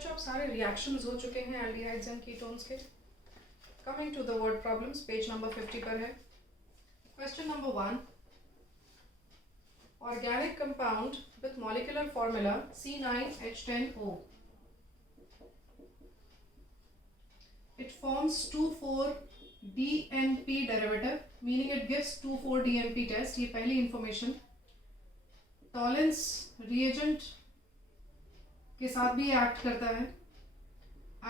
बच्चों अब सारे रिएक्शंस हो चुके हैं एल्डिहाइड्स एंड कीटोन्स के। Coming to the word problems, page number 50 पर है। Question number 1, organic compound with molecular formula C9H10O, it forms 2,4-DNP derivative, meaning it gives 2,4-DNP test। ये पहली इंफॉर्मेशन। टॉलेंस रिएजेंट के साथ भी एक्ट करता है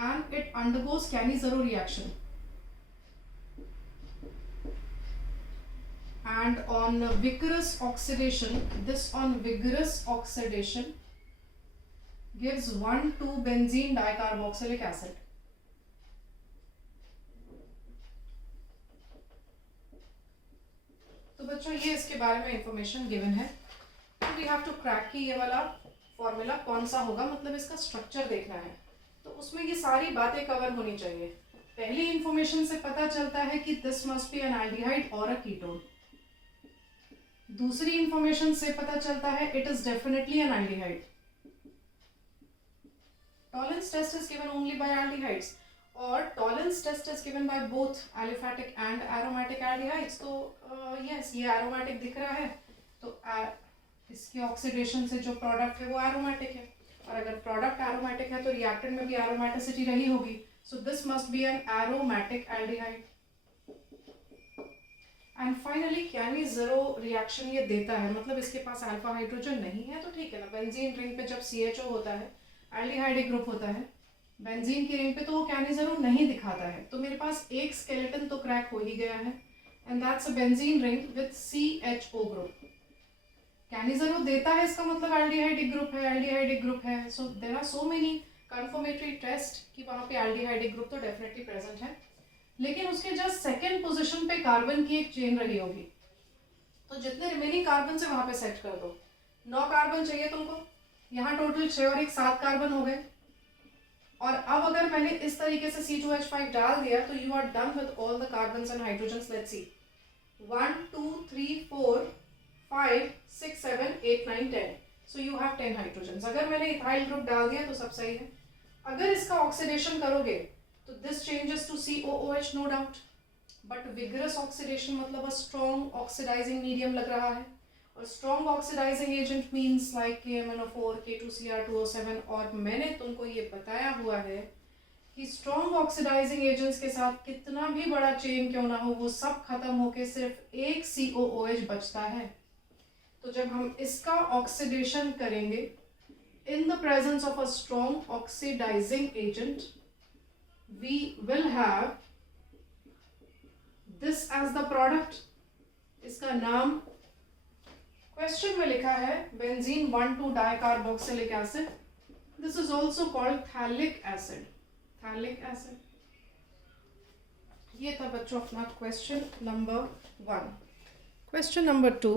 and it undergoes Cannizzaro reaction, and on vigorous oxidation, gives 1,2-benzene dicarboxylic acid। तो बच्चों ये इसके बारे में इंफॉर्मेशन गिवन है। तो वी हैव टू क्रैक कि ये वाला फॉर्मूला कौन सा होगा, मतलब इसका स्ट्रक्चर देखना है। तो उसमें ये सारी बातें कवर होनी चाहिए। पहली इंफॉर्मेशन से पता चलता है कि this must be an aldehyde और अ कीटोन। दूसरी इंफॉर्मेशन से पता चलता है it is definitely an aldehyde. Tollens test is given only by aldehydes, और Tollens test is given by both aliphatic and aromatic aldehydes. तो यस, ये aromatic दिख रहा है, तो इसके ऑक्सीडेशन से जो प्रोडक्ट है वो एरोमेटिक है, और अगर प्रोडक्ट एरोमेटिक है तो रिएक्टेंट में भी एरोमेटिसिटी रही होगी। So this must be an aromatic aldehyde. And finally Cannizzaro reaction ये देता है, मतलब इसके पास अल्फा हाइड्रोजन नहीं है तो ठीक है ना। बेंजीन रिंग पे जब CHO होता है, एल्डिहाइडिक ग्रुप होता है, बेंजीन की रिंग पे तो वो कैनिज़रो नहीं दिखाता है। तो मेरे पास एक स्केलेटन तो क्रैक हो ही गया है, and that's a benzene ring with CHO group. Cannizzaro देता है, इसका मतलब एल्डिहाइडिक ग्रुप है। So there are so many confirmatory test कि वहाँ पे एल्डिहाइडिक ग्रुप तो डेफिनेटली प्रेजेंट है, लेकिन उसके जस्ट सेकेंड पोजीशन पे कार्बन की एक चेन रही होगी। तो जितने रिमेनिंग कार्बन से वहाँ पे सेट कर दो। 9 कार्बन चाहिए तुमको, यहाँ टोटल 6 और 1 7 कार्बन हो गए। और अब अगर मैंने इस तरीके से C2H5 डाल दिया तो you are done with all the carbons and hydrogens. Let's see, 1 2 3 4 5 6 7 8 9 10। So you have 10 hydrogens. अगर मैंने इथाइल ग्रुप डाल दिया तो सब सही है। अगर इसका ऑक्सीडेशन करोगे तो this changes to COOH, no doubt, but vigorous oxidation मतलब अ स्ट्रॉन्ग ऑक्सीडाइजिंग मीडियम लग रहा है, और strong oxidising agent means like KMnO4, K2Cr2O7। और मैंने तुमको ये बताया हुआ है कि स्ट्रॉन्ग ऑक्सीडाइजिंग एजेंट्स के साथ कितना भी बड़ा चेन क्यों ना हो, वो सब खत्म होके सिर्फ एक COOH बचता है। तो जब हम इसका ऑक्सीडेशन करेंगे in the presence of a strong oxidising agent, we will have this as the product। इसका नाम क्वेश्चन में लिखा है benzene 1,2 dicarboxylic acid. This is also called phthalic acid. ये था बच्चों अपना क्वेश्चन नंबर 1। क्वेश्चन नंबर 2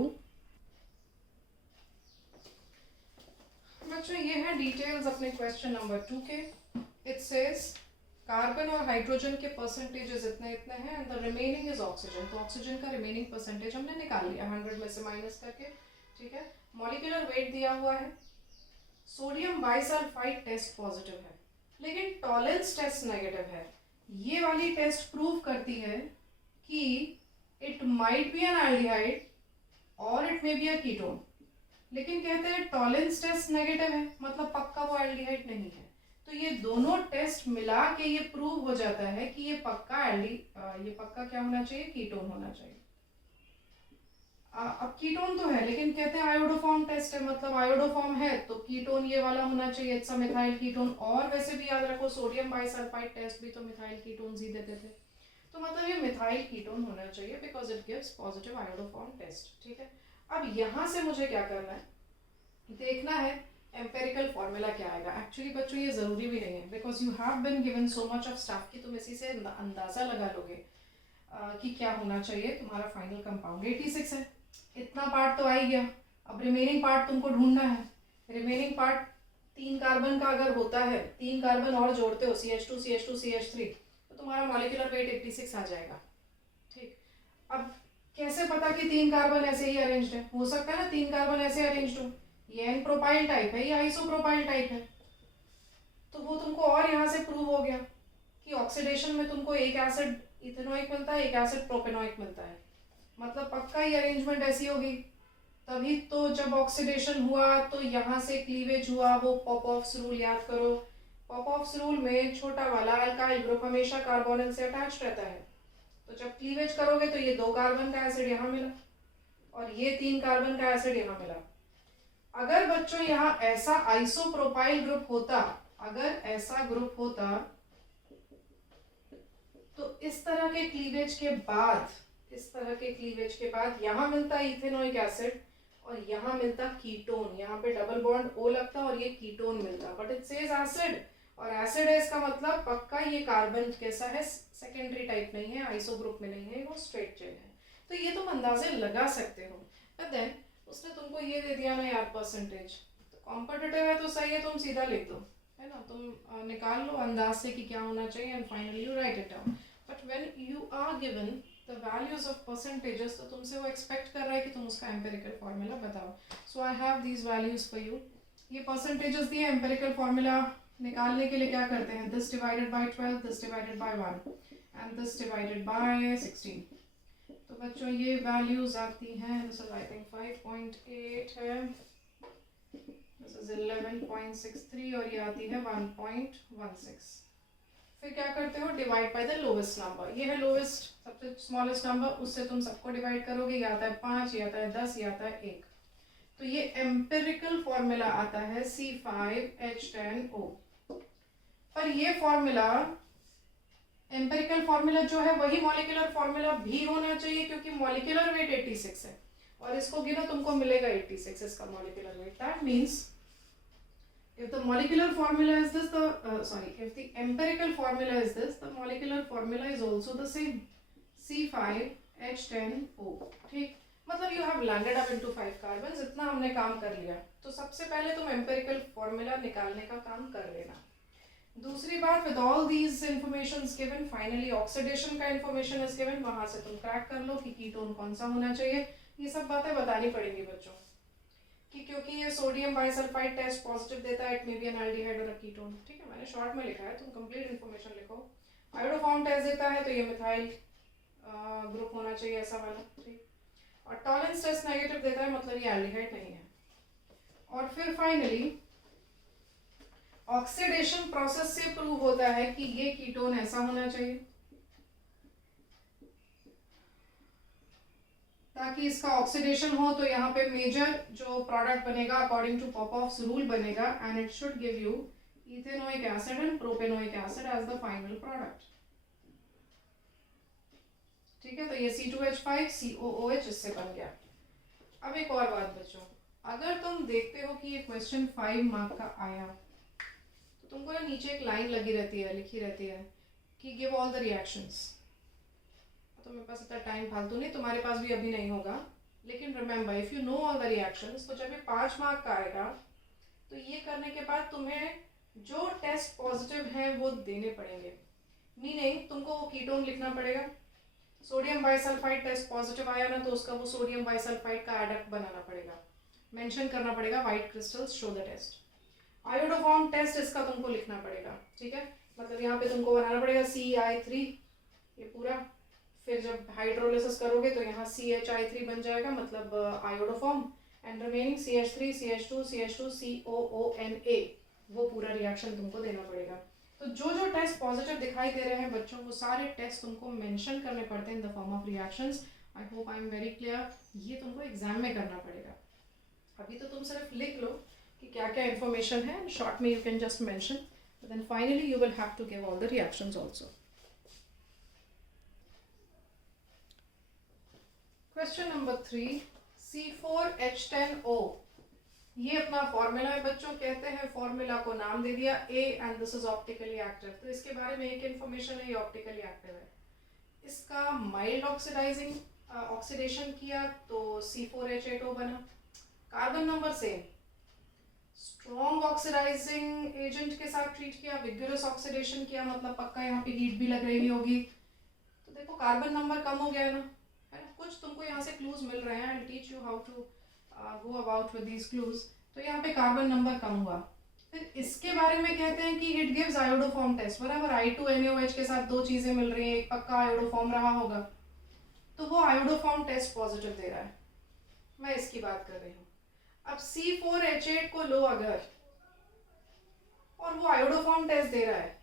बच्चों ये है डिटेल्स अपने क्वेश्चन नंबर 2 के। इट सेज कार्बन और हाइड्रोजन के परसेंटेजेस इतने हैं, and the remaining is oxygen. तो ऑक्सीजन का रिमेनिंग परसेंटेज हमने निकाल लिया 100 में से माइनस करके, ठीक है। मॉलिक्यूलर वेट दिया हुआ है। सोडियम बाइसल्फाइड टेस्ट पॉजिटिव है, लेकिन टॉलेंस टेस्ट नेगेटिव है। ये वाली टेस्ट प्रूव करती है कि it might be an aldehyde और it may be a ketone, लेकिन कहते हैं टॉलेंस टेस्ट नेगेटिव है, मतलब पक्का वो एल्डिहाइड नहीं है। तो ये दोनों टेस्ट मिला के ये प्रूव हो जाता है कि ये पक्का क्या होना चाहिए, कीटोन होना चाहिए। अब कीटोन तो है, लेकिन कहते हैं आयोडोफॉर्म टेस्ट है, मतलब आयोडोफॉर्म है तो कीटोन ये वाला होना चाहिए, इट्स अ मिथाइल कीटोन। और वैसे भी याद रखो सोडियम बाइसल्फाइड टेस्ट भी तो मिथाइल कीटोन्स ही देते थे, तो मतलब ये मिथाइल कीटोन होना चाहिए because it gives positive iodoform test, ठीक है। अब यहाँ से मुझे क्या करना है, देखना है एम्पेरिकल फॉर्मूला क्या आएगा। एक्चुअली बच्चों ये जरूरी भी नहीं है, because you have been given so much of stuff कि तुम इसी से अंदाजा लगा लोगे कि क्या होना चाहिए तुम्हारा फाइनल कंपाउंड। 86 है, इतना पार्ट तो आ ही गया। अब रिमेनिंग पार्ट तुमको ढूंढना है। रिमेनिंग पार्ट 3 कार्बन का अगर होता है, 3 कार्बन और जोड़ते हो CH2 CH2 CH3, तो तुम्हारा मॉलिक्यूलर वेट 86 आ जाएगा, ठीक। अब कैसे पता कि 3 कार्बन ऐसे ही अरेंज्ड है? हो सकता है ना 3 कार्बन ऐसे अरेंज्ड हो, ये एन प्रोपाइल टाइप है, ये आइसोप्रोपाइल टाइप है, तो वो तुमको और यहाँ से प्रूव हो गया कि ऑक्सीडेशन में तुमको एक एसिड इथेनॉइक मिलता है, एक एसिड प्रोपेनॉइक मिलता है, मतलब पक्का ही अरेंजमेंट ऐसी होगी। तभी तो जब ऑक्सीडेशन हुआ तो यहाँ से क्लीवेज हुआ, वो पॉपऑफ्स रूल याद करो। पॉपऑफ्स रूल में छोटा वाला अल्काइल ग्रुप हमेशा कार्बोनिल से अटैच रहता है, तो जब क्लीवेज करोगे तो ये 2 कार्बन का एसिड यहाँ मिला और ये 3 कार्बन का एसिड यहाँ मिला। अगर बच्चों यहाँ ऐसा आइसोप्रोपाइल ग्रुप होता, अगर ऐसा ग्रुप होता तो इस तरह के क्लीवेज के बाद, इस तरह के क्लीवेज के बाद यहाँ मिलता इथेनोइक एसिड और यहाँ मिलता कीटोन, यहाँ पे डबल बॉन्ड O लगता और ये कीटोन मिलता, बट इट सेज एसिड, और एसिड है इसका मतलब पक्का ये कार्बन कैसा है, सेकेंडरी टाइप नहीं है, आइसो ग्रुप में नहीं है, वो स्ट्रेट चेन है। तो ये तुम अंदाजे लगा सकते हो। बट देन उसने तुमको ये दे दिया ना यार परसेंटेज, तो कॉम्पिटिटिव है तो सही है, तुम सीधा लिख दो, है ना, तुम निकाल लो अंदाज से कि क्या होना चाहिए and finally you write it down. But when you are given the values of percentages, तो तुमसे वो एक्सपेक्ट कर रहा है कि तुम उसका एम्पेरिकल फॉर्मूला बताओ। So I have these values for you. ये परसेंटेजेस दिए, एम्पेरिकल फॉर्मूला निकालने के लिए क्या करते हैं, this divided by 12, this divided by 1 and this divided by 16। तो बच्चों ये वैल्यूज आती हैं, दिस इज आई थिंक 5.8 है, दिस इज 11.63 और ये आती है 1.16। फिर क्या करते हो, divide by the lowest number, ये है लोवेस्ट सबसे स्मॉलेस्ट नंबर, उससे तुम सबको डिवाइड करोगे, ये आता है 5, ये आता है 10, ये आता है 1। तो ये एम्पिरिकल फॉर्मूला आता है C5H10O। पर ये फॉर्मूला, एम्पिरिकल फॉर्मूला जो है वही मॉलिक्यूलर फॉर्मूला भी होना चाहिए, क्योंकि मॉलिक्यूलर वेट 86 है और इसको गिनो तुमको मिलेगा 86 इसका molecular weight. That means if the molecular formula is this, if the empirical formula is this, the molecular formula is also the same, C5H10O। ठीक, मतलब you have landed up into 5 carbons। इतना हमने काम कर लिया, तो सबसे पहले तुम empirical formula निकालने का काम कर लेना। दूसरी बात, with all these informations given, finally oxidation का information is given, वहां से तुम क्रैक कर लो कि कीटोन कौन सा होना चाहिए। ये सब बातें बतानी पड़ेंगी बच्चों, कि क्योंकि ये सोडियम बाइसल्फाइड टेस्ट पॉजिटिव देता है, it may B an aldehyde और अ कीटोन। ठीक है, मैंने शॉर्ट में लिखा है, तुम कंप्लीट इन्फॉर्मेशन लिखो। आयोडोफॉर्म टेस्ट देता है तो ये मिथाइल ग्रुप होना चाहिए ऐसा वाला। ठीक, और टॉलेंस टेस्ट नेगेटिव देता है, मतलब ये एल्डिहाइड नहीं है। और फिर फाइनली ऑक्सीडेशन प्रोसेस से प्रूव होता है कि ये कीटोन ऐसा होना चाहिए, ताकि इसका ऑक्सीडेशन हो तो यहाँ पे मेजर जो प्रोडक्ट बनेगा अकॉर्डिंग टू पॉपऑफ्स रूल बनेगा, and it should give you ethanoic acid and propanoic acid as the final product. ठीक है, तो ये C2H5 COOH इससे बन गया। अब एक और बात बच्चों, अगर तुम देखते हो कि ये क्वेश्चन 5 मार्क का आया, तो तुमको ना नीचे एक लाइन लगी रहती है, लिखी रहती है कि गिव ऑल द रिएक्शंस। तो मेरे पास इतना टाइम फालतू नहीं, तुम्हारे पास भी अभी नहीं होगा, लेकिन remember if you know all the reactions, तो जब ये 5 मार्क का आएगा तो ये करने के बाद तुम्हें जो टेस्ट पॉजिटिव हैं वो देने पड़ेंगे। मीनिंग तुमको वो कीटोन लिखना पड़ेगा। सोडियम बाइसल्फाइड टेस्ट पॉजिटिव आया ना, तो उसका वो सोडियम बाइसल्फाइड का एडक्ट बनाना पड़ेगा, मेंशन करना पड़ेगा white crystals show the test. Iodoform test इसका तुमको लिखना पड़ेगा। ठीक है, मतलब यहाँ पे तुमको बनाना पड़ेगा CI3 ये पूरा, फिर जब हाइड्रोलिसिस करोगे तो यहाँ CHI3 बन जाएगा, मतलब iodoform, and remaining CH3 CH2 CH2 COONA, वो पूरा रिएक्शन तुमको देना पड़ेगा। तो जो जो टेस्ट पॉजिटिव दिखाई दे रहे हैं बच्चों, वो सारे टेस्ट तुमको मेंशन करने पड़ते हैं in the form of reactions. I hope I am very clear, ये तुमको एग्जाम में करना पड़ेगा। अभी तो तुम सिर्फ लिख लो कि क्या क्या इन्फॉर्मेशन है, शॉर्ट में you can just mention, then finally you will have to give all the reactions also. Question number 3, C4H10O, ये अपना फॉर्मूला है बच्चों। कहते हैं फॉर्मूला को नाम दे दिया A and this is optically active. तो इसके बारे में एक इन्फॉर्मेशन है, ये ऑप्टिकली एक्टिव है। इसका माइल्ड ऑक्सीडेशन किया तो C4H8O बना, carbon number same. Strong oxidising agent के साथ ट्रीट किया, विगरस ऑक्सीडेशन किया, मतलब पक्का यहाँ पे हीट भी लग रही होगी। तो देखो कार्बन नंबर कम हो गया है ना, कुछ तुमको यहाँ से क्लूज मिल रहे हैं, I teach you how to go about with these clues. तो यहाँ पे कार्बन नंबर कम हुआ। फिर इसके बारे में कहते हैं कि इट गिव्स आयोडोफॉर्म टेस्ट, बराबर। I2NaOH के साथ दो चीजें मिल रही हैं, एक पक्का आयोडोफॉर्म रहा होगा, तो वो आयोडोफॉर्म टेस्ट पॉजिटिव दे रहा है, मैं इसकी बात कर रही हूँ। अब C4H8 को लो अगर, और वो आयोडोफॉर्म टेस्ट दे रहा है,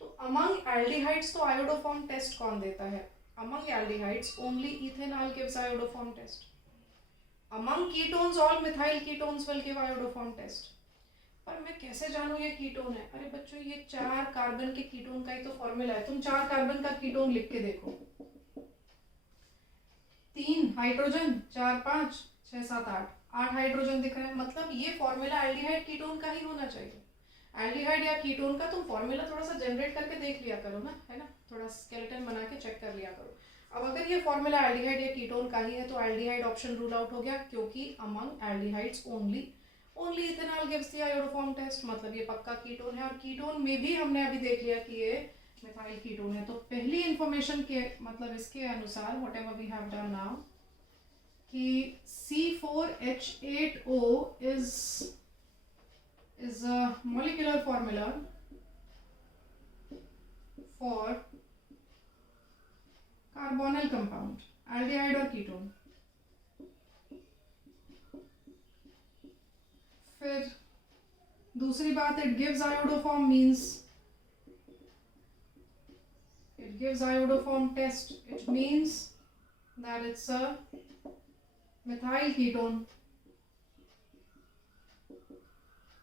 तो अमंग एल्डिहाइड्स तो आयोडोफॉर्म टेस्ट कौन देता है? Among aldehydes only ethanol gives iodoform test. Among ketones all methyl ketones will give iodoform test. पर मैं कैसे जानूं ये कीटोन है? अरे बच्चों, ये 4 कार्बन के कीटोन का ही तो फॉर्मूला है। तुम 4 कार्बन का कीटोन लिख के देखो, 3 हाइड्रोजन, 4 5 6 7 8 हाइड्रोजन दिख रहा है, मतलब ये फॉर्मूला एल्डिहाइड कीटोन का ही होना चाहिए। एल्डिहाइड या कीटोन का तुम फॉर्मूला थोड़ा सा जनरेट करके देख लिया करो ना, है ना, थोड़ा स्केलेटन बना के चेक कर लिया करो। अब अगर ये फॉर्मूला एल्डिहाइड या कीटोन का ही है तो एल्डिहाइड ऑप्शन रूल आउट हो गया, क्योंकि among aldehydes only ethanol gives the iodoform test, मतलब ये पक्का कीटोन है। और कीटोन में भी हमने अभी देख लिया कि ये मिथाइल कीटोन है। तो पहली इंफॉर्मेशन के मतलब इसके अनुसार whatever we have done now कि C4H8O is a molecular formula for carbonyl compound, aldehyde और कीटोन। फिर दूसरी बात, it gives iodoform means it gives iodoform test, it means that it's a methyl ketone।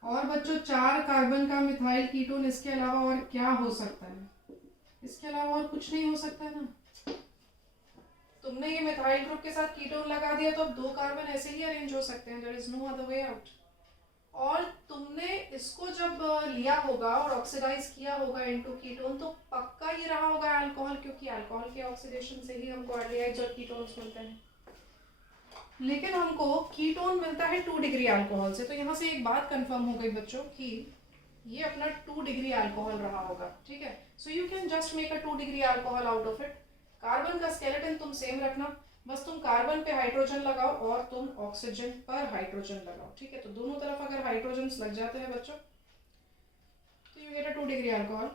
और बच्चों 4 carbon का methyl ketone, इसके अलावा और क्या हो सकता है? इसके अलावा और कुछ नहीं हो सकता है ना। तुमने ये मिथाइल ग्रुप के साथ कीटोन लगा दिया तो अब 2 कार्बन ऐसे ही अरेंज हो सकते हैं, there is no other way out. और तुमने इसको जब लिया होगा और ऑक्सीडाइज किया होगा इनटू कीटोन, तो पक्का ये रहा होगा अल्कोहल, क्योंकि अल्कोहल के ऑक्सीडेशन से ही हमको एल्डिहाइड्स और कीटोन्स मिलते हैं। लेकिन हमको कीटोन मिलता है 2 डिग्री अल्कोहल से। तो यहाँ से एक बात कंफर्म हो गई बच्चों कि ये अपना 2 डिग्री अल्कोहल रहा होगा, ठीक है। So you can just make a 2 degree alcohol out of it. Carbon का स्केलेटन तुम सेम रखना, बस तुम कार्बन पे हाइड्रोजन लगाओ और तुम ऑक्सीजन पर हाइड्रोजन लगाओ, ठीक है। तो दोनों तरफ अगर हाइड्रोजन लग जाते हैं बच्चों तो you get a 2 degree alcohol.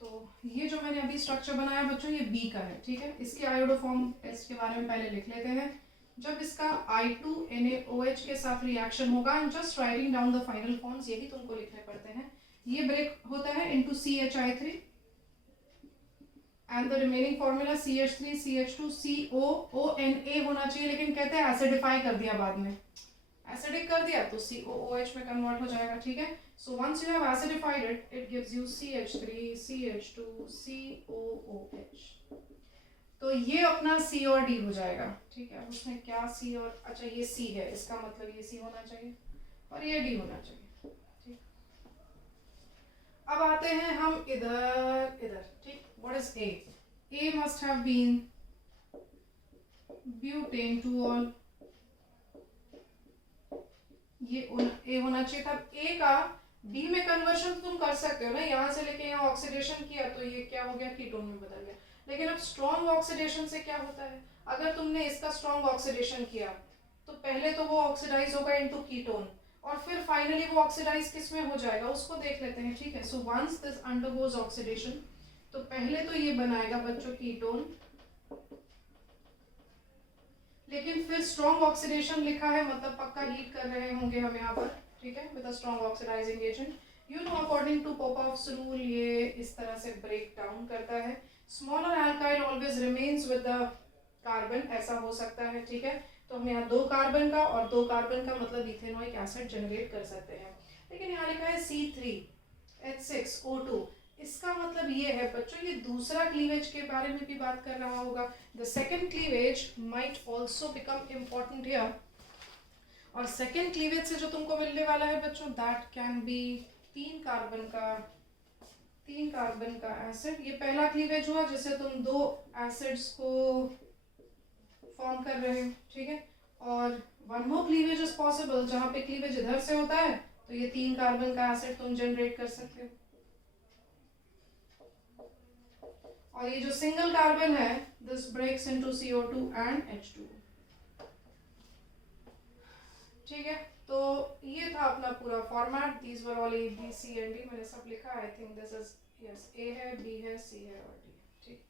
तो ये जो मैंने अभी स्ट्रक्चर बनाया बच्चों, ये बी का है, ठीक है। इसके आयोडोफॉर्म टेस्ट के बारे में पहले लिख लेते हैं। जब इसका I2NaOH के साथ रिएक्शन होगा, I am just writing down the final forms, ये भी तुमको लिखने पड़ते हैं। ये ब्रेक होता है into CHI3 and the remaining formula CH3 CH2 COONA होना चाहिए, लेकिन कहते हैं एसिडिफाई कर दिया, बाद में एसिडिक कर दिया तो COOH में कन्वर्ट हो जाएगा, ठीक है। So once you have acidified it, it gives you CH3 CH2 COOH। तो ये अपना C और D हो जाएगा, ठीक है। उसमें क्या C और, अच्छा ये C है, इसका मतलब ये C होना चाहिए और ये D होना चाहिए, ठीक। अब आते हैं हम इधर इधर, ठीक। What is A? A must have been butane 2 ol, ये A होना चाहिए था। A का D में कन्वर्शन तुम कर सकते हो ना, यहाँ से लेके यहाँ ऑक्सीडेशन किया तो ये क्या हो गया, कीटोन में बदल गया। लेकिन अब स्ट्रॉन्ग ऑक्सीडेशन से क्या होता है, अगर तुमने इसका स्ट्रॉन्ग ऑक्सीडेशन किया तो पहले तो वो ऑक्सीडाइज होगा इनटू कीटोन, और फिर फाइनली वो ऑक्सीडाइज किस में हो जाएगा उसको देख लेते हैं, ठीक है। So once this undergoes oxidation, तो पहले तो ये बनाएगा बच्चों कीटोन, लेकिन फिर स्ट्रॉन्ग ऑक्सीडेशन लिखा है, मतलब पक्का हीट कर रहे होंगे हम यहाँ पर, ठीक है, with a strong oxidising agent. You know according to Popoff's rule ये इस तरह से ब्रेक डाउन करता है। Smaller alkyl always remains with the carbon, ऐसा हो सकता है, ठीक है। तो हम यहाँ 2 कार्बन का और 2 कार्बन का मतलब इथेनोइक एसिड जनरेट कर सकते हैं। लेकिन यहाँ लिखा है C3H6O2, इसका मतलब ये है बच्चों, ये दूसरा क्लीवेज के बारे में भी बात कर रहा होगा। The second cleavage might also become important here, और सेकेंड क्लीवेज से जो तुमको मिलने वाला है बच्चों, दैट कैन बी 3 कार्बन का एसिड। ये पहला क्लीवेज हुआ जिससे तुम 2 एसिड्स को फॉर्म कर रहे हो, ठीक है। और one more cleavage is possible, जहां पे क्लीवेज इधर से होता है तो ये 3 कार्बन का एसिड तुम जनरेट कर सकते हो। और ये जो सिंगल कार्बन है, this breaks into CO2 and H2। ठीक है, तो ये था अपना पूरा format. These were all A B C and D, मैंने सब लिखा। I think this is yes, A है, बी है, सी है और डी। ठीक,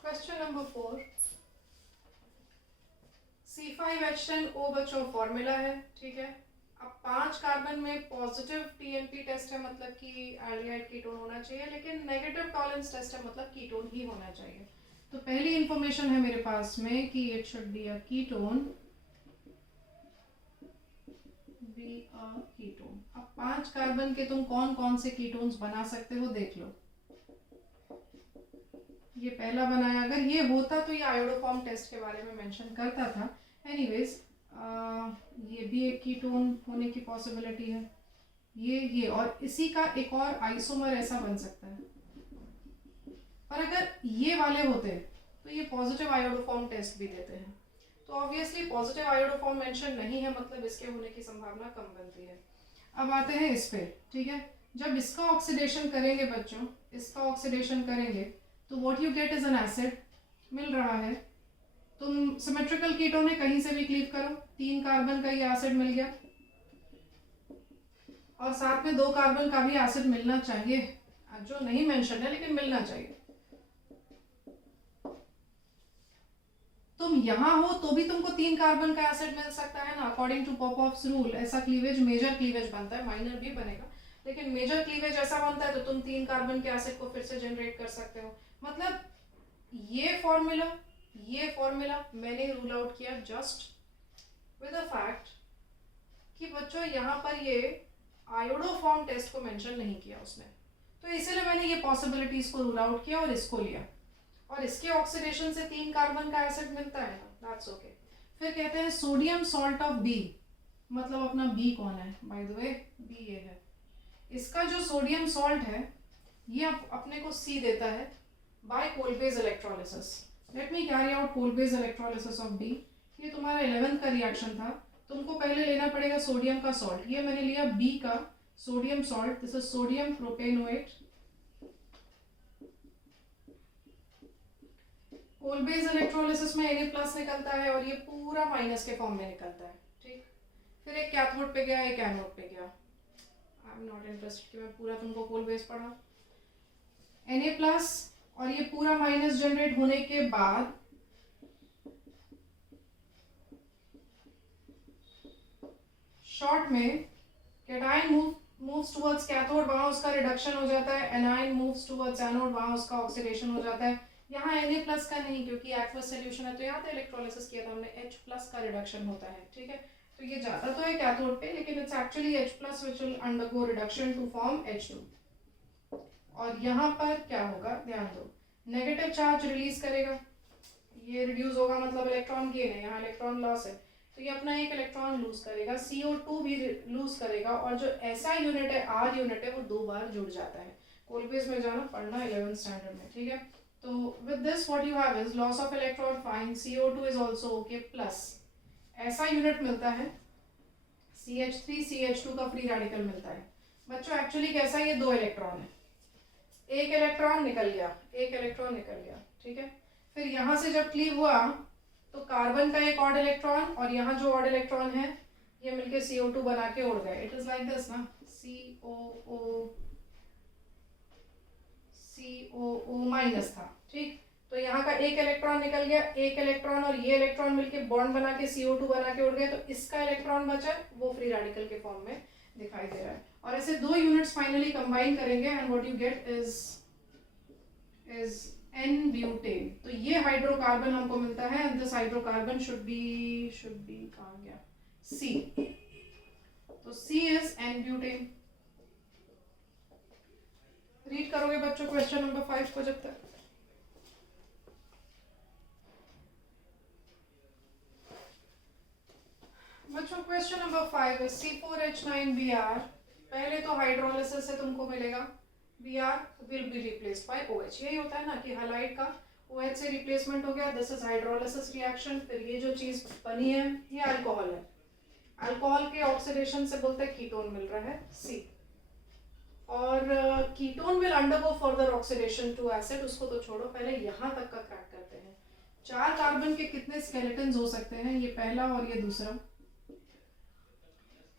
क्वेश्चन नंबर 4, C5H10O बच्चों फॉर्मूला है। ठीक है, अब 5 कार्बन में पॉजिटिव टीएनपी टेस्ट है, मतलब कि एल्डिहाइड कीटोन होना चाहिए, लेकिन नेगेटिव टॉलेंस टेस्ट है, मतलब कीटोन ही होना चाहिए। तो पहली इंफॉर्मेशन है मेरे पास में कि it should be a ketone, B a ketone. अब 5 कार्बन के तुम कौन कौन से कीटोन्स बना सकते हो देख लो। ये पहला बनाया, अगर ये होता तो ये आयोडोफॉर्म टेस्ट के बारे में मेंशन करता था। एनीवेज, ये भी एक कीटोन होने की पॉसिबिलिटी है, ये और इसी का एक और आइसोमर ऐसा बन सकता है। पर अगर ये वाले होते तो ये पॉजिटिव आयोडोफॉर्म टेस्ट भी देते हैं। तो ऑब्वियसली पॉजिटिव आयोडोफॉर्म मेंशन नहीं है, मतलब इसके होने की संभावना कम बनती है। अब आते हैं इस पे। ठीक है, जब इसका ऑक्सीडेशन करेंगे बच्चों, इसका ऑक्सीडेशन करेंगे तो what you get is an acid मिल रहा है। तुम सिमेट्रिकल कीटोन है, कहीं से भी क्लीव करो, 3 कार्बन का ये एसिड मिल गया, और साथ में 2 कार्बन का भी एसिड मिलना चाहिए, जो नहीं मेंशन है लेकिन मिलना चाहिए। तुम यहां हो तो भी तुमको 3 कार्बन का एसिड मिल सकता है ना, अकॉर्डिंग टू पॉपऑफ्स रूल। ऐसा क्लीवेज मेजर क्लीवेज बनता है, माइनर भी बनेगा, लेकिन मेजर क्लीवेज ऐसा बनता है तो तुम 3 कार्बन के एसिड को फिर से जनरेट कर सकते हो। मतलब ये फॉर्मूला मैंने रूल आउट किया जस्ट विद द फैक्ट कि बच्चों यहाँ पर ये आयोडोफॉर्म टेस्ट को मेंशन नहीं किया उसने, तो इसीलिए मैंने ये पॉसिबिलिटीज को रूल आउट किया और इसको लिया। और इसके ऑक्सीडेशन से 3 कार्बन का एसिड मिलता है ना, दैट्स ओके। फिर कहते हैं सोडियम सॉल्ट ऑफ बी, मतलब अपना बी कौन है, बाय द वे बी ये है। इसका जो सोडियम सॉल्ट है ये अपने को सी देता है by Kolbe's electrolysis. Let me carry out Kolbe's electrolysis of B. ये तुम्हारा 11th का रिएक्शन था। तुमको पहले लेना पड़ेगा सोडियम का सॉल्ट, ये मैंने लिया बी का sodium salt, this is sodium propanoate. Kolbe's electrolysis में Na+ निकलता है और ये पूरा माइनस के फॉर्म में निकलता है। ठीक, फिर एक कैथोड पे गया, एक एनोड पे गया। आई एम नॉट इंटरेस्टेड कि मैं पूरा तुमको कोलबेज पढ़ा। Na+ और ये पूरा माइनस जनरेट होने के बाद शॉर्ट में कैटायन मूव्स टुवर्ड्स कैथोड, वहां उसका रिडक्शन हो जाता है। एनायन मूव्स टुवर्ड्स एनोड, वहां उसका ऑक्सीडेशन हो जाता है। यहाँ Na+ का नहीं, क्योंकि एक्वस सॉल्यूशन है, तो याद है इलेक्ट्रोलिसिस किया था हमने, H+ का रिडक्शन होता है। ठीक है, तो ये जाता तो है कैथोड पे, लेकिन it's actually H+ which will undergo reduction to form H2। और यहाँ पर क्या होगा, ध्यान दो, नेगेटिव चार्ज रिलीज करेगा, ये रिड्यूस होगा, मतलब इलेक्ट्रॉन गेन है, यहाँ इलेक्ट्रॉन लॉस है, तो ये अपना एक इलेक्ट्रॉन लूज करेगा, CO2 भी लूज करेगा, और जो SI यूनिट है, R यूनिट है, वो 2 बार जुड़ जाता है। कोलबेज में जाना पढ़ना 11th स्टैंडर्ड में। ठीक है, तो with this what you have is loss of electron, fine, CO2 is also okay, plus SI unit मिलता है, CH3 CH2 का फ्री रेडिकल मिलता है। बच्चों एक्चुअली कैसा, ये 2 इलेक्ट्रॉन है, एक इलेक्ट्रॉन निकल गया। ठीक है, फिर यहाँ से जब क्लीव हुआ तो कार्बन का एक ऑड इलेक्ट्रॉन और यहाँ जो ऑड इलेक्ट्रॉन है ये मिलके CO2 बना के उड़ गए। इट इज लाइक दिस ना, COO माइनस था। ठीक, तो यहाँ का एक इलेक्ट्रॉन निकल गया, एक इलेक्ट्रॉन और ये इलेक्ट्रॉन मिलके बॉन्ड बना के CO2 बना के उड़ गए, तो इसका इलेक्ट्रॉन बचा, वो फ्री रेडिकल के फॉर्म में दिखाई दे रहा है। और ऐसे 2 यूनिट्स फाइनली कंबाइन करेंगे and what you get is N butane. तो ये हाइड्रोकार्बन हमको मिलता है, and this hydrocarbon should be कहाँ गया, C। तो C इज N-ब्यूटेन। रीड करोगे बच्चों क्वेश्चन नंबर 5 को जब तक। बच्चों क्वेश्चन नंबर 5 है C4H9Br। पहले तो हाइड्रोलिसिस से तुमको मिलेगा Br will be replaced by OH। यही होता है ना कि हैलाइड का OH से रिप्लेसमेंट हो गया, दिस इज हाइड्रोलिसिस रिएक्शन। फिर ये जो चीज बनी है ये अल्कोहल है, अल्कोहल के ऑक्सीडेशन से बोलते हैं कीटोन मिल रहा है C। और ketone undergo further oxidation to acid, उसको तो छोड़ो, पहले यहाँ तक का क्रैक करते हैं। 4 कार्बन के कितने स्केलेटन्स हो सकते हैं? ये पहला और ये दूसरा,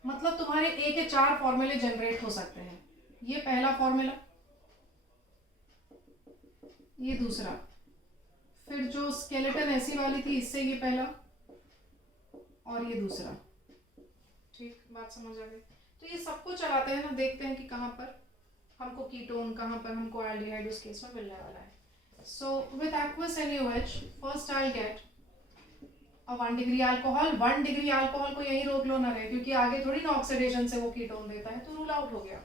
मतलब तुम्हारे ए के 4 फॉर्मूले जनरेट हो सकते हैं। ये पहला फॉर्मूला, ये दूसरा, फिर जो स्केलेटन ऐसी वाली थी इससे ये पहला और ये दूसरा। ठीक, बात समझ आ गई? तो ये सबको चलाते हैं ना, देखते हैं कि कहाँ पर हमको कीटोन, कहाँ पर हमको एल्डिहाइड उस केस में मिलने वाला है। So with aqueous NaOH first I get a 1 degree alcohol. 1 degree alcohol को यही रोक लो ना रहे, क्योंकि आगे थोड़ी ना ऑक्सीडेशन से वो कीटोन देता है, तो रूल आउट हो गया।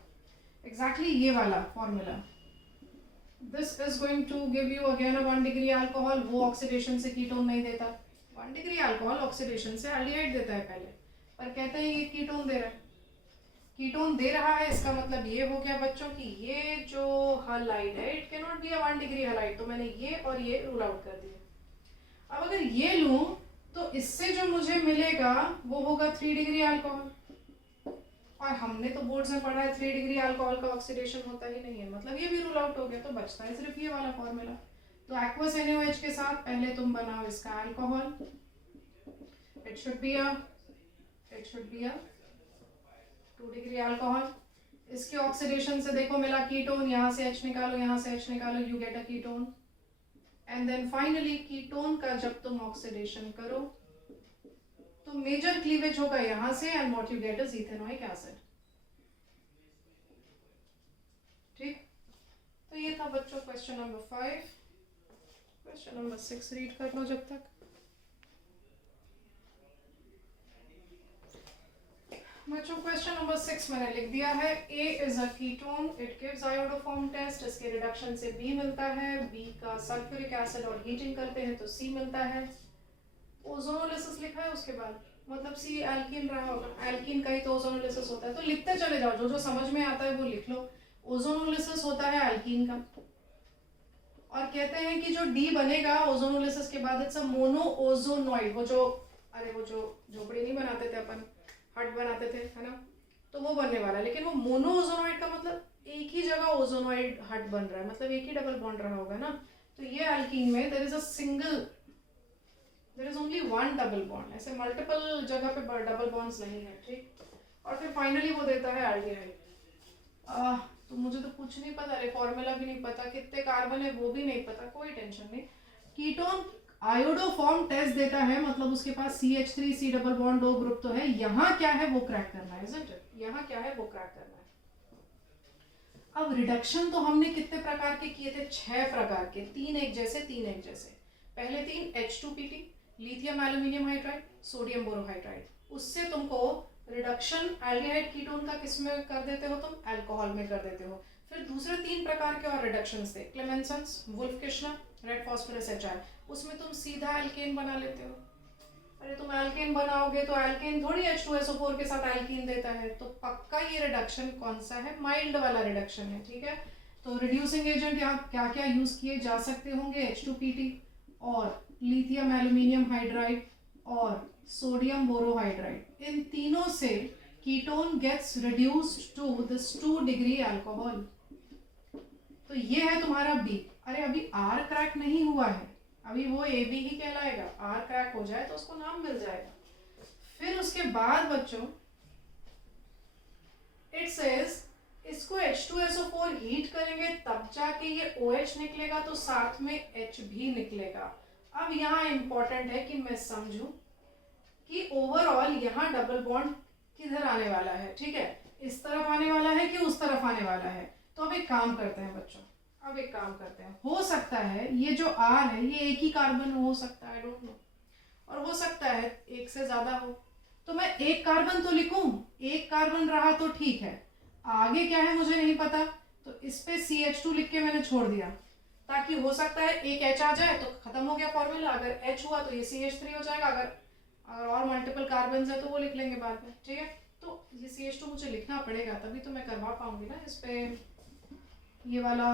एग्जैक्टली ये वाला formula, this is going to give you again a 1 degree alcohol, वो ऑक्सीडेशन से कीटोन नहीं देता। 1 डिग्री अल्कोहल ऑक्सीडेशन से एल्डिहाइड देता है पहले, पर कहते हैं ये कीटोन दे रहा है। कीटोन दे रहा है, इसका मतलब ये हो गया बच्चों कि ये जो हलाइड है it can not be a 1 degree halide, तो मैंने ये और ये रूल आउट कर दिया। अब अगर ये लूं तो इससे जो मुझे मिलेगा वो होगा 3 डिग्री अल्कोहल, और हमने तो बोर्ड्स में पढ़ा है 3 डिग्री अल्कोहल का ऑक्सीडेशन होता ही नहीं है, मतलब ये भी रूल आउट हो गया। तो बचता है सिर्फ ये वाला फॉर्मूला। तो एक्वस NaOH के साथ पहले तुम बनाओ इसका alcohol, it should be a 2 degree alcohol. इसके ऑक्सीडेशन से देखो मिला कीटोन, यहाँ से H निकालो, यहाँ से H निकालो, you get a ketone. And then finally ketone का जब तुम ऑक्सीडेशन करो तो मेजर क्लीवेज होगा यहाँ से, and what you get is ethanoic acid. ठीक, तो ये था बच्चों question number 5। Question number 6 read कर लो जब तक। बच्चों क्वेश्चन नंबर 6 मैंने लिख दिया है। A is a ketone, it gives iodoform test. इसके रिडक्शन से B मिलता है, B का सल्फ्यूरिक एसिड और हीटिंग करते हैं तो C मिलता है। ओजोनोलिसिस लिखा है उसके बाद, मतलब C एल्कीन रहा होगा, एल्कीन का ही तो ओजोनोलिसिस होता है। तो लिखते चले जाओ, जो जो समझ में आता है वो लिख लो। ओजोनोलिसिस होता है एल्कीन का, और कहते हैं कि जो D बनेगा ओजोनोलिसिस के बाद इट्स अ मोनो ओजोनॉइड। वो जो झोपड़ी नहीं बनाते थे अपन, हट बनाते थे, है ना, तो वो बनने वाला है। लेकिन वो मोनो ओजोनॉइड का मतलब एक ही जगह ओजोनॉइड हट बन रहा है, मतलब एक ही डबल बॉन्ड रहा होगा ना। तो ये एल्कीन में there is only 1 double bond, ऐसे मल्टीपल जगह पे डबल बॉन्ड्स नहीं है। ठीक, और फिर फाइनली वो देता है एल्डिहाइड। तो मुझे तो कुछ नहीं पता, फॉर्मूला भी नहीं पता, कितने कार्बन है वो भी नहीं पता, कोई टेंशन नहीं। कीटोन आयोडोफॉर्म टेस्ट देता है, मतलब उसके पास CH3 C double bond 2 group तो है। यहाँ क्या है वो क्रैक करना है, isn't it? यहाँ क्या है वो क्रैक करना है। अब रिडक्शन तो हमने कितने प्रकार के किए थे? 6 प्रकार के, 3 एक जैसे, 3 एक जैसे। पहले 3 H2PT, lithium aluminium hydride, sodium borohydride. उससे तुमको रिडक्शन एल्डिहाइड कीटोन का किस में कर देते हो तुम? अल्कोहल में कर देते हो। फिर दूसरे 3 प्रकार के और रिडक्शंस थे, क्लेमेंसन्स, वुल्फ-किर्शनर, रेड फॉस्फोरस HR। उसमें तुम सीधा एल्केन बना लेते हो। अरे तुम एल्केन बनाओगे तो एल्केन थोड़ी H2SO4 के साथ एल्कीन देता है, तो पक्का ये रिडक्शन कौन सा है? माइल्ड वाला रिडक्शन है। ठीक है, तो रिड्यूसिंग एजेंट यहाँ क्या क्या यूज किए जा सकते होंगे? H2PT और लिथियम एल्यूमिनियम हाइड्राइड और सोडियम बोरोहाइड्राइड। इन तीनों से ketone gets reduced to this 2 degree alcohol. तो ये है तुम्हारा B। अरे अभी R क्रैक नहीं हुआ है, अभी वो AB ही कहलाएगा। R क्रैक हो जाए तो उसको नाम मिल जाएगा। फिर उसके बाद बच्चों इट सेज इसको H2SO4 हीट करेंगे तब जाके ये OH निकलेगा, तो साथ में H भी निकलेगा। अब यहाँ इंपॉर्टेंट है कि मैं समझूं कि ओवरऑल यहाँ डबल बॉन्ड किधर आने वाला है। ठीक है, इस तरफ आने वाला है कि उस तरफ आने वाला है। तो अब एक काम करते हैं बच्चों, अब एक काम करते हैं, हो सकता है ये जो R है ये एक ही कार्बन हो सकता है, आई डोंट नो, और हो सकता है एक से ज्यादा हो। तो मैं एक कार्बन तो लिखूं, एक कार्बन रहा तो ठीक है, आगे क्या है मुझे नहीं पता, तो इस पे CH2 लिख के मैंने छोड़ दिया, ताकि हो सकता है एक H आ जाए तो खत्म हो गया फॉर्मूला। अगर H हुआ तो ये CH3 हो जाएगा, अगर और मल्टीपल कार्बन है तो वो लिख लेंगे बाद में। ठीक है, तो ये CH2 मुझे लिखना पड़ेगा, तभी तो मैं करवा पाऊंगी ना इस पे ये वाला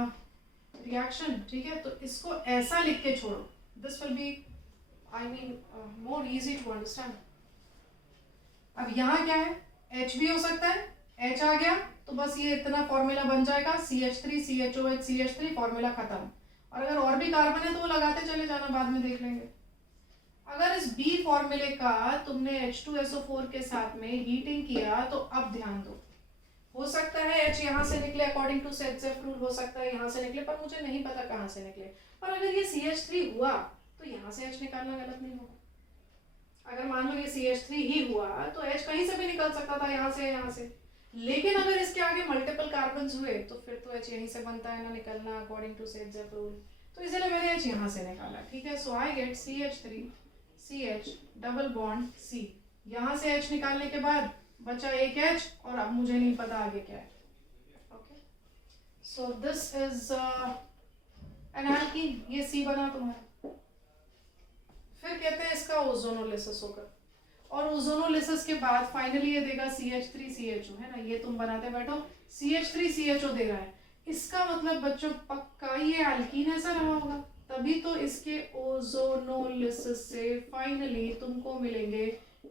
रिएक्शन। ठीक है, तो इसको ऐसा लिख के छोड़ो, this will be I mean more easy to understand. अब यहाँ क्या है? H भी हो सकता है, H आ गया तो बस ये इतना फॉर्मूला बन जाएगा, CH3 CHOH CH3, फॉर्मूला खत्म। और अगर और भी कार्बन है तो वो लगाते चले जाना, बाद में देख लेंगे। अगर इस बी फॉर्मूले का तुमने H2SO4 के साथ में हीटिंग किया तो अब ध्यान दो, हो सकता है H यहाँ से निकले अकॉर्डिंग टू सेट रूल, हो सकता है यहाँ से निकले, पर मुझे नहीं पता कहाँ से निकले। पर अगर ये CH3 हुआ तो यहाँ से H निकालना गलत नहीं होगा। अगर मान लो ये CH3 ही हुआ तो H कहीं से भी निकल सकता था, यहाँ से यहाँ से। लेकिन अगर इसके आगे मल्टीपल कार्बन हुए तो फिर तो H यहीं से बनता है ना, निकलना अकॉर्डिंग टू सेट रूल। तो इसलिए मैंने H यहाँ से निकाला, ठीक है। So I get CH3 CH double bond C। यहाँ से H निकालने के बाद बचा एक H, और अब मुझे नहीं पता आगे क्या है। Okay, so this is an alkene, ये C बना तुम्हारा। फिर कहते हैं इसका ओजोनोलिसिस होगा, और ओजोनोलिसिस के बाद फाइनली ये देगा CH3 CHO, है ना, ये तुम बनाते बैठो, CH3 CHO दे रहा है। इसका मतलब बच्चों पक्का ये एल्कीन ऐसा रहा होगा, तभी तो इसके ओजोनोलिसिस से फाइनली तुमको मिलेंगे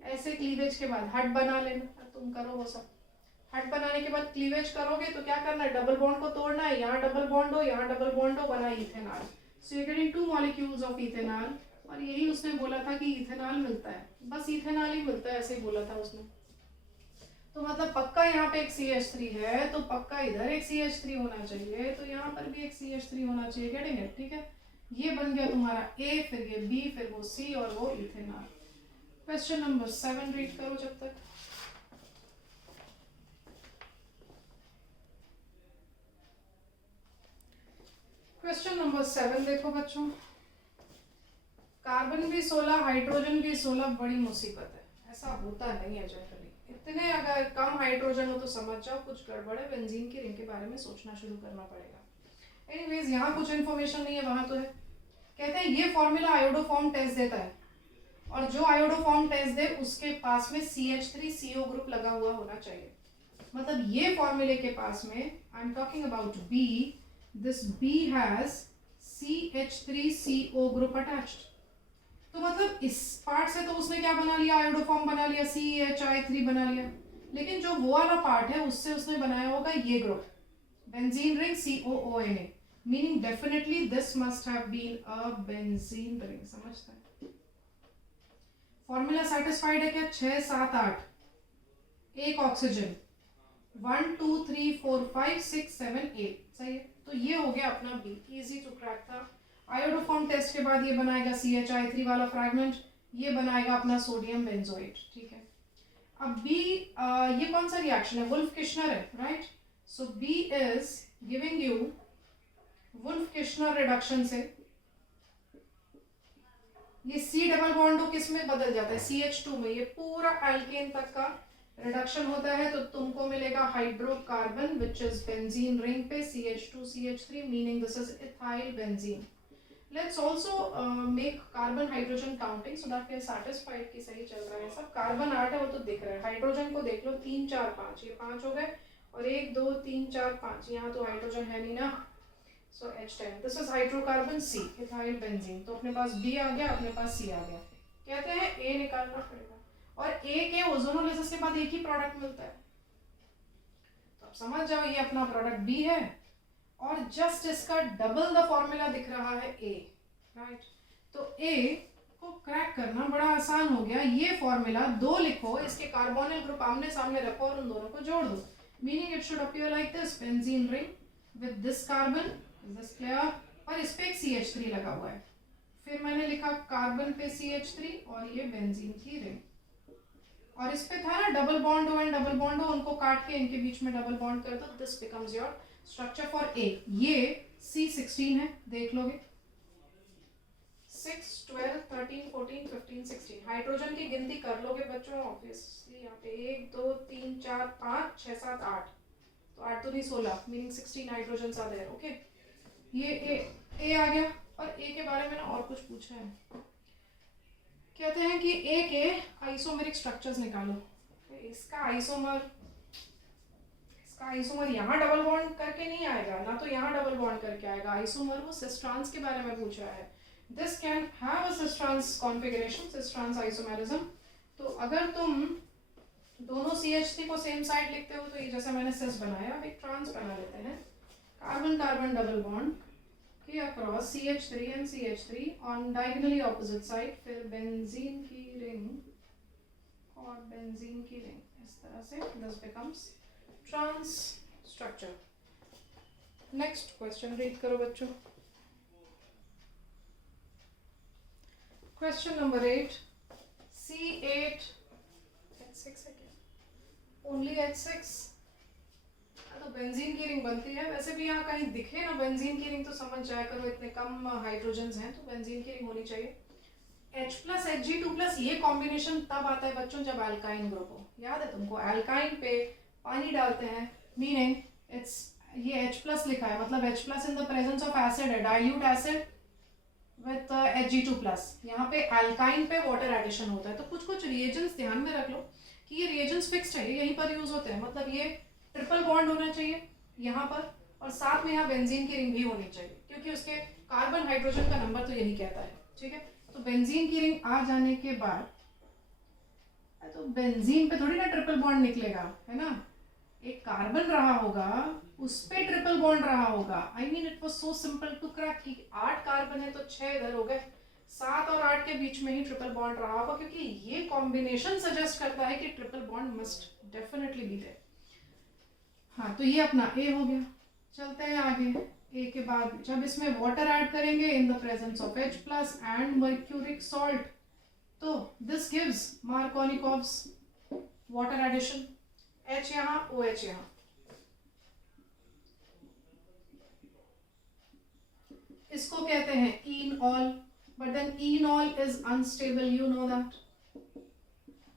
ऐसे क्लीवेज के बाद। हट बना लेना, तुम करो वो सब। हट बनाने के बाद क्लीवेज करोगे तो क्या करना है, डबल बॉन्ड को तोड़ना है, यहाँ डबल बॉन्ड हो, यहाँ डबल बॉन्ड हो, बना ethanol. So you getting 2 molecules of ethanol. और यही उसने बोला था कि इथेनॉल मिलता है, बस इथेनॉल ही मिलता है, ऐसे ही बोला था उसने। तो मतलब पक्का यहाँ पे एक CH3 है तो पक्का इधर एक CH3 होना चाहिए, तो यहाँ पर भी एक CH3 होना चाहिए। गेटिंग इट, ठीक है। ये बन गया तुम्हारा A, फिर ये B, फिर वो C, और वो इथेनॉल। क्वेश्चन नंबर 7 रीड करो जब तक। क्वेश्चन नंबर 7 देखो बच्चों, कार्बन भी 16, हाइड्रोजन भी 16, बड़ी मुसीबत है, ऐसा होता नहीं है जनरली। इतने अगर कम हाइड्रोजन हो तो समझ जाओ कुछ गड़बड़ है, बेंजीन की रिंग के बारे में सोचना शुरू करना पड़ेगा। एनीवेज, यहाँ कुछ इन्फॉर्मेशन नहीं है, वहां तो है। कहते हैं ये फॉर्मूला आयोडोफॉर्म टेस्ट देता है, और जो आयोडोफॉर्म टेस्ट दे उसके पास में CH3CO ग्रुप लगा हुआ होना चाहिए। मतलब ये फॉर्मूले के पास में, I am talking about B, this B has CH3CO group attached. तो मतलब इस पार्ट से तो उसने क्या बना लिया, आयोडोफॉर्म बना लिया, CHI3 बना लिया। लेकिन जो वो वाला पार्ट है उससे उसने बनाया होगा ये group, benzene ring COONA, meaning definitely this must have been a benzene ring. समझते हैं? फॉर्मूला सेटिस्फाइड है क्या? 6 7 8, एक ऑक्सीजन, 1 2 3 4 5 6 7 8, सही है। तो ये हो गया अपना B, इजी टू क्रैक था। आयोडोफॉर्म टेस्ट के बाद ये बनाएगा CHI3 वाला फ्रैगमेंट, ये बनाएगा अपना सोडियम बेंजोएट, ठीक है। अब B, ये कौन सा रिएक्शन है, वुल्फ किश्नर है, right. So B is giving you Wolff Kishner reduction से ये C डबल बॉन्ड हो किस में बदल जाता है, CH2 में। ये पूरा एल्केन तक का रिडक्शन होता है तो तुमको मिलेगा hydrocarbon which is benzene ring पे CH2 CH3, meaning this is ethyl benzene. Let's also make carbon hydrogen counting so that we are satisfied कि सही चल रहा है सब। कार्बन 8 है वो तो दिख रहा है, हाइड्रोजन को देख लो, 3 4 5, ये 5 हो गए, और 1 2 3 4 5, यहाँ तो हाइड्रोजन है नहीं ना, सो H10, this is hydrocarbon C, ethyl benzene. तो अपने पास B आ गया, अपने पास C आ गया। कहते हैं A निकालना पड़ेगा, और A के ओजोनोलिसिस के बाद एक ही प्रोडक्ट मिलता है, तो अब समझ जाओ ये अपना प्रोडक्ट B है, और जस्ट इसका डबल द फॉर्मूला दिख रहा है A, राइट। तो A को क्रैक करना बड़ा आसान हो गया। ये फॉर्मूला 2 लिखो, इसके कार्बोनिल ग्रुप आमने सामने रखो और उन दोनों को जोड़ दो, meaning it should appear like this, benzene ring with this carbon, this clear, और इस पे एक CH3 लगा हुआ है। फिर मैंने लिखा कार्बन पे CH3 और ये बेंजीन की रिंग, और इस पे था ना डबल बॉन्ड हो एंड डबल बॉन्ड हो, उनको काट के इनके बीच में डबल बॉन्ड कर दो, this becomes your structure for A। ये C16 है, देख लोगे 6 12 13 14 15 16, हाइड्रोजन की गिनती कर लोगे बच्चों ऑब्वियसली। यहाँ पे 1 2 3 4 5 6 7 8, तो 8 तो नहीं 16, meaning 16 hydrogen are there, okay. ये A आ गया। और A के बारे में ना और कुछ पूछा है, कहते हैं कि A के आइसोमेरिक स्ट्रक्चर्स निकालो। इसका आइसोमर यहाँ डबल बॉन्ड करके नहीं आएगा, ना तो यहाँ डबल बॉन्ड करके आएगा। आइसोमर वो सिस ट्रांस के बारे में पूछा है, this can have a cis trans configuration, cis trans isomerism. तो अगर तुम दोनों CH3 को सेम साइड लिखते हो तो ये जैसे मैंने सिस बनाया, अब एक ट्रांस बना लेते हैं। कार्बन कार्बन डबल बॉन्ड के across CH3 and CH3 on diagonally opposite side, फिर बेंजीन की रिंग और बेंजीन की रिंग, इस तरह से this becomes trans structure. Next question read करो बच्चों। क्वेश्चन नंबर 8, C8 H6 है क्या? ओनली H6, तो बेंजीन की रिंग बनती है। वैसे भी यहाँ कहीं दिखे ना बेंजीन की रिंग तो समझ जाया करो इतने कम हाइड्रोजन्स हैं तो बेंजीन की रिंग होनी चाहिए। H प्लस Hg2 प्लस ये कॉम्बिनेशन तब आता है बच्चों जब अल्काइन ग्रुप हो, याद है तुमको? अल्काइन पे पानी डालते हैं, मीनिंग इट्स ये H प्लस लिखा है, मतलब H plus in the presence of acid है, dilute acid with Hg2 plus. यहाँ पे अल्काइन पे वाटर एडिशन होता है। तो कुछ कुछ रिएजेंट्स ध्यान में रख लो कि ये रिएजेंट्स फिक्स्ड है, यहीं पर यूज होते हैं। मतलब ये ट्रिपल बॉन्ड होना चाहिए यहाँ पर, और साथ में यहाँ बेंजीन की रिंग भी होनी चाहिए, क्योंकि उसके कार्बन हाइड्रोजन का नंबर तो यही कहता है। ठीक है, तो बेंजीन की रिंग आ जाने के बाद तो बेंजीन पे थोड़ी ना ट्रिपल बॉन्ड निकलेगा, है ना? एक कार्बन रहा होगा, उस पे ट्रिपल बॉन्ड रहा होगा। I mean it was so simple to crack कि 8 कार्बन है तो 6 इधर हो गए, 7 और 8 के बीच में ही ट्रिपल बॉन्ड रहा होगा, क्योंकि ये कॉम्बिनेशन सजेस्ट करता है कि triple bond must definitely be there. हाँ, तो ये अपना A हो गया। चलते हैं आगे। A के बाद जब इसमें वाटर ऐड करेंगे in the presence of H plus and mercuric salt, तो this gives Markovnikov's water addition. H यहाँ, OH यहाँ। इसको कहते हैं enol, but then enol is unstable, you know that।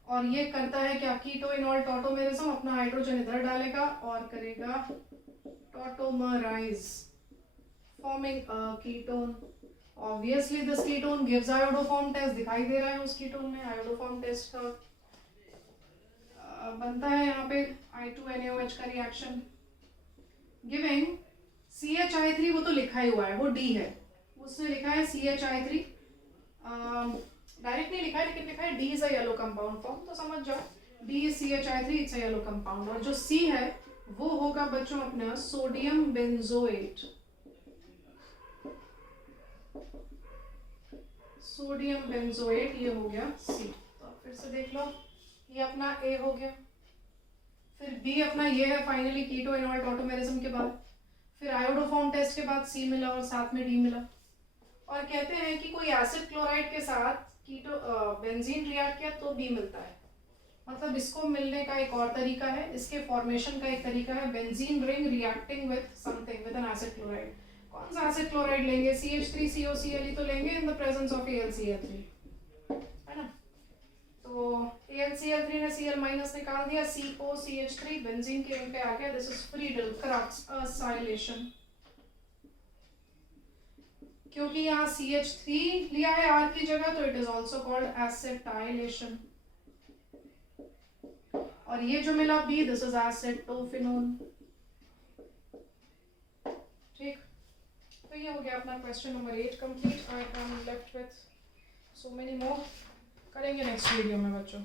और ये करता है क्या? कीटोइनॉल टॉटोमेरिज्म, अपना हाइड्रोजन इधर डालेगा और करेगा tautomerise, forming a ketone. Obviously this ketone gives iodoform test, दिखाई दे रहा है उस कीटोन में आयोडोफॉर्म टेस्ट का बनता है यहाँ पे I2NaOH का रिएक्शन गिविंग CHI3। वो तो लिखा ही हुआ है, वो D है, उसने लिखा है CHI3, डायरेक्ट नहीं लिखा है लेकिन लिखा है D is a yellow compound form, तो समझ जाओ D is CHI3, it's a yellow compound. और जो C है वो होगा बच्चों अपना सोडियम बेंजोएट, सोडियम बेंजोएट, ये हो गया C। तो फिर से देख लो, ये अपना A हो गया, फिर B अपना ये है फाइनली कीटोइनॉल टॉटोमेरिज्म के बाद, फिर आयोडोफॉर्म टेस्ट के बाद C मिला और साथ में D मिला। और कहते हैं कि कोई एसिड क्लोराइड के साथ कीटो बेंजीन रिएक्ट किया तो B मिलता है। मतलब इसको मिलने का एक और तरीका है, इसके फॉर्मेशन का एक तरीका है benzene ring reacting with something, with N acid chloride. कौन सा एसिड क्लोराइड लेंगे? CH3COCl ही तो लेंगे इन द प्रेजेंस ऑफ AlCl3, है ना? तो AlCl3 ने Cl माइनस निकाल दिया, COCH3 बेंजीन के रिंग पे आ गया। This is Friedel crafts acylation, क्योंकि यहाँ CH3 लिया है R की जगह तो it is also called acetylation. और ये जो मिला B, दिस इज एसिटोफिनोल। ठीक, तो ये हो गया अपना question number 8 complete. I am left with so many more, करेंगे नेक्स्ट वीडियो में बच्चों।